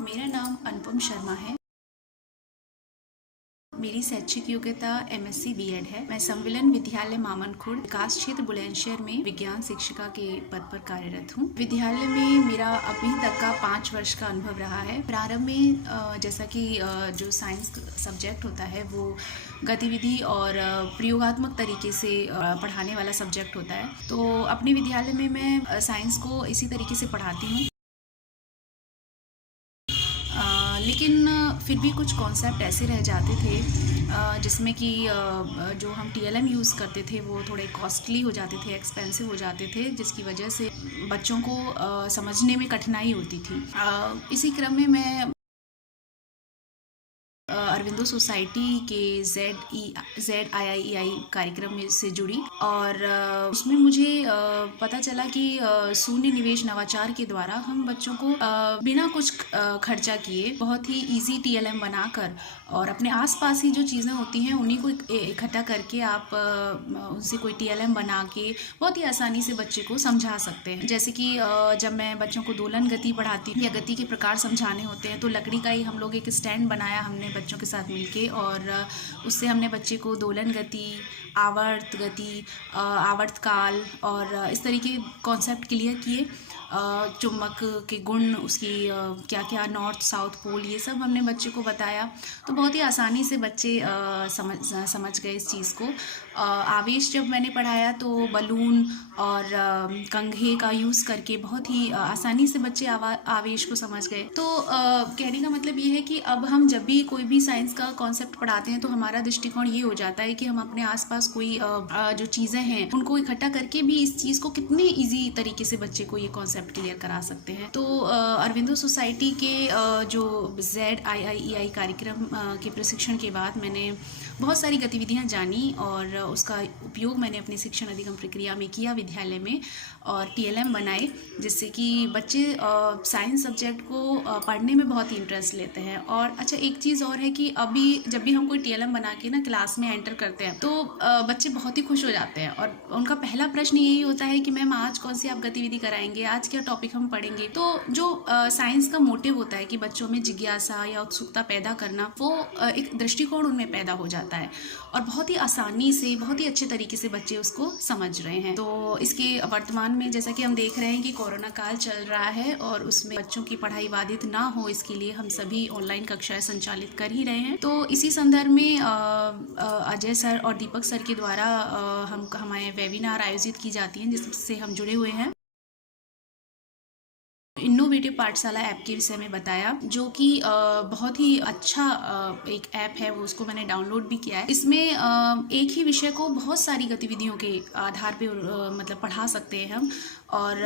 मेरा नाम अनुपम शर्मा है। मेरी शैक्षिक योग्यता एमएससी बीएड है। मैं संविलन विद्यालय मामनखुर्द विकास क्षेत्र बुलंदशहर में विज्ञान शिक्षिका के पद पर कार्यरत हूँ। विद्यालय में मेरा अभी तक का 5 वर्ष का अनुभव रहा है। प्रारंभ में जैसा कि जो साइंस सब्जेक्ट होता है वो गतिविधि और प्रयोगात्मक तरीके से पढ़ाने वाला सब्जेक्ट होता है। तो अपने विद्यालय में मैं साइंस को इसी तरीके से पढ़ाती हूँ। लेकिन फिर भी कुछ कॉन्सेप्ट ऐसे रह जाते थे जिसमें कि जो हम टीएलएम यूज़ करते थे वो थोड़े कॉस्टली हो जाते थे, एक्सपेंसिव हो जाते थे, जिसकी वजह से बच्चों को समझने में कठिनाई होती थी। इसी क्रम में मैं अरविंदो सोसाइटी के ZIIEI कार्यक्रम में से जुड़ी और उसमें मुझे पता चला कि शून्य निवेश नवाचार के द्वारा हम बच्चों को बिना कुछ खर्चा किए बहुत ही इजी टीएलएम बनाकर और अपने आसपास ही जो चीज़ें होती हैं उन्हीं को इकट्ठा करके आप उनसे कोई टीएलएम बना के बहुत ही आसानी से बच्चे को समझा सकते हैं। जैसे कि जब मैं बच्चों को दोलन गति पढ़ाती हूँ या गति के प्रकार समझाने होते हैं तो लकड़ी का ही हम लोग एक स्टैंड बनाया हमने बच्चों के साथ मिलके और उससे हमने बच्चे को दोलन गति, आवर्त गति, आवर्त काल और इस तरीके कॉन्सेप्ट क्लियर किए। चुंबक के गुण, उसकी क्या क्या नॉर्थ साउथ पोल, ये सब हमने बच्चे को बताया। तो बहुत ही आसानी से बच्चे समझ गए इस चीज़ को। आवेश जब मैंने पढ़ाया तो बलून और कंघे का यूज़ करके बहुत ही आसानी से बच्चे आवेश को समझ गए। तो कहने का मतलब ये है कि अब हम जब भी कोई भी साइंस का कॉन्सेप्ट पढ़ाते हैं तो हमारा दृष्टिकोण ये हो जाता है कि हम अपने आसपास कोई जो चीज़ें हैं उनको इकट्ठा करके भी इस चीज़ को कितने ईजी तरीके से बच्चे को ये कॉन्सेप्ट क्लियर करा सकते हैं। तो अरविंदो सोसाइटी के जो ZIIEI कार्यक्रम के प्रशिक्षण के बाद मैंने बहुत सारी गतिविधियां जानी और उसका उपयोग मैंने अपनी शिक्षण अधिगम प्रक्रिया में किया विद्यालय में और टीएलएम बनाए, जिससे कि बच्चे साइंस सब्जेक्ट को पढ़ने में बहुत ही इंटरेस्ट लेते हैं। और अच्छा, एक चीज़ और है कि अभी जब भी हम कोई टीएलएम बना के ना क्लास में एंटर करते हैं तो बच्चे बहुत ही खुश हो जाते हैं और उनका पहला प्रश्न यही होता है कि मैम आज कौन सी आप गतिविधि कराएंगे, आज क्या टॉपिक हम पढ़ेंगे। तो जो साइंस का मोटिव होता है कि बच्चों में जिज्ञासा या उत्सुकता पैदा करना, वो एक दृष्टिकोण उनमें पैदा हो जाता है और बहुत ही आसानी से, बहुत ही अच्छे तरीके से बच्चे उसको समझ रहे हैं। तो इसके वर्तमान में जैसा कि हम देख रहे हैं कि कोरोना काल चल रहा है और उसमें बच्चों की पढ़ाई बाधित ना हो इसके लिए हम सभी ऑनलाइन कक्षाएं संचालित कर ही रहे हैं। तो इसी संदर्भ में अजय सर और दीपक सर के द्वारा हमारे वेबिनार आयोजित की जाती हैं जिससे हम जुड़े हुए हैं। इनोवेटिव पाठशाला ऐप के विषय में बताया, जो कि बहुत ही अच्छा एक ऐप है, वो उसको मैंने डाउनलोड भी किया है। इसमें एक ही विषय को बहुत सारी गतिविधियों के आधार पे मतलब पढ़ा सकते हैं हम। और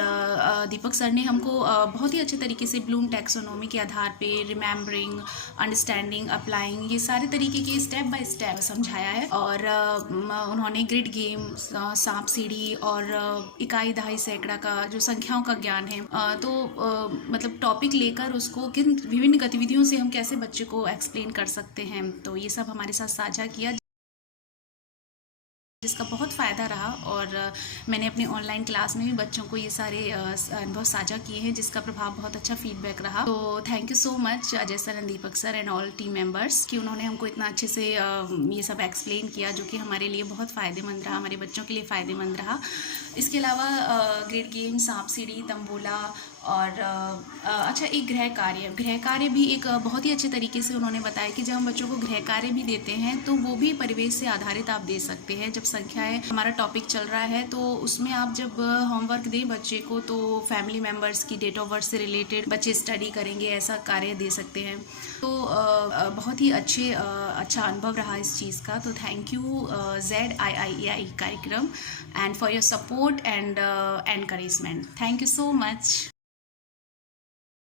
दीपक सर ने हमको बहुत ही अच्छे तरीके से ब्लूम टैक्सोनॉमी के आधार पे रिमेम्बरिंग, अंडरस्टैंडिंग, अप्लाइंग, ये सारे तरीके के स्टेप बाय स्टेप समझाया है। और उन्होंने ग्रिड गेम, सांप सीढ़ी और इकाई दहाई सैकड़ा का जो संख्याओं का ज्ञान है, तो मतलब टॉपिक लेकर उसको किन विभिन्न गतिविधियों से हम कैसे बच्चे को एक्सप्लेन कर सकते हैं, तो ये सब हमारे साथ साझा किया, जिसका बहुत फ़ायदा रहा। और मैंने अपनी ऑनलाइन क्लास में भी बच्चों को ये सारे अनुभव साझा किए हैं, जिसका प्रभाव बहुत अच्छा फीडबैक रहा। तो thank you so much Ajay sir and Deepak sir and all team members कि उन्होंने हमको इतना अच्छे से ये सब एक्सप्लेन किया, जो कि हमारे लिए बहुत फ़ायदेमंद रहा, हमारे बच्चों के लिए फ़ायदेमंद रहा। इसके अलावा ग्रिड गेम, सांप सीढ़ी, तंबोला और अच्छा, एक गृह कार्य भी एक बहुत ही अच्छे तरीके से उन्होंने बताया कि जब हम बच्चों को गृह कार्य भी देते हैं तो वो भी परिवेश से आधारित आप दे सकते हैं। जब संख्याएं हमारा टॉपिक चल रहा है तो उसमें आप जब होमवर्क दें बच्चे को तो फैमिली मेम्बर्स की डेट ऑफ बर्थ से रिलेटेड बच्चे स्टडी करेंगे, ऐसा कार्य दे सकते हैं। तो बहुत ही अच्छा अनुभव रहा इस चीज़ का। तो थैंक यू ZIIEI कार्यक्रम and for your support and encouragement. Thank you so much.